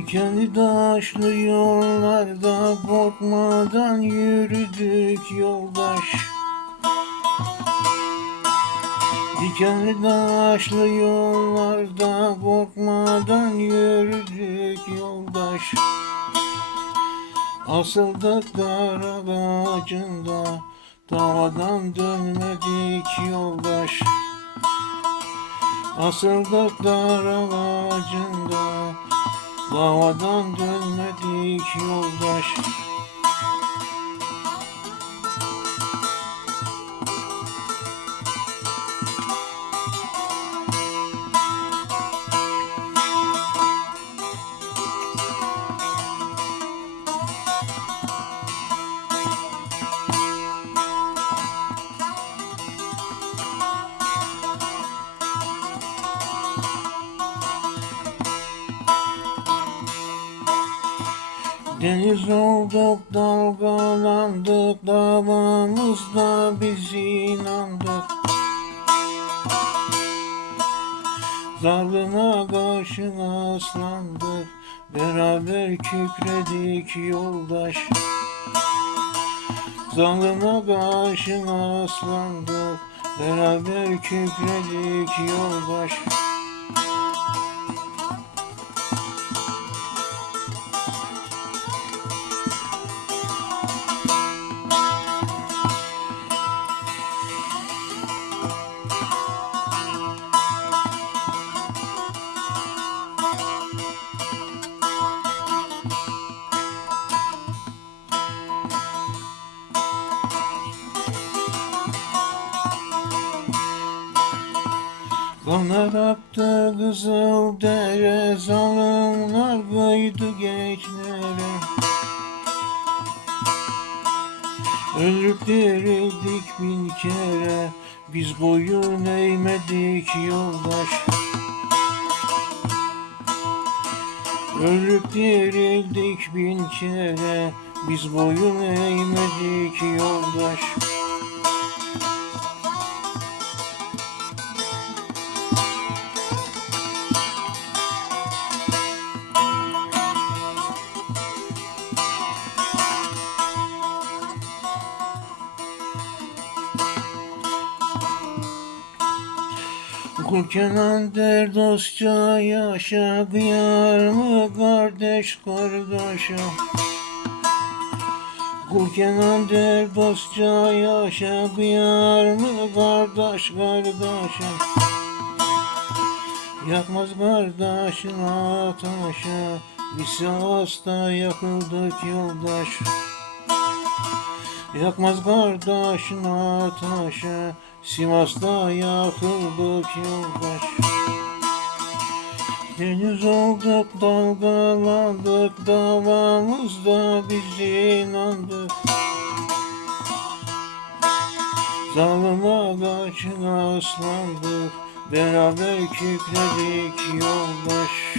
Dikenli taşlı yollarda korkmadan yürüdük yoldaş. Dikenli taşlı yollarda korkmadan yürüdük yoldaş. Asıldık dar ağacında Davadan dönmedik yoldaş. Asıldık dar ağacında Davadan dönmedik yoldaş Deniz olduk dalgalandık davamızda biz inandık. Zalime karşı aslandık Beraber kükredik yoldaş. Zalime karşı aslandık Beraber kükredik yoldaş Kanar aktı kızıl dere Zalimler kıydı gençlere. Ölüp dirildik bin kere Biz boyun eğmedik yoldaş. Ölüp dirildik bin kere Biz boyun eğmedik yoldaş Kul Kenan der dostça yaşa Kıyar mı kardeş kardeşe? Kul Kenan der dostça yaşa Kıyar mı kardeş kardeşe? Yakmaz kardeşin ateşe Biz Sivas'ta yakıldık yoldaş. Yakmaz kardeşin ateşe Sivas'ta yakıldık yoldaş. Deniz olduk dalgalandık Davamızda biz inandık Zalıma karşı aslandık Beraber kükredik yoldaş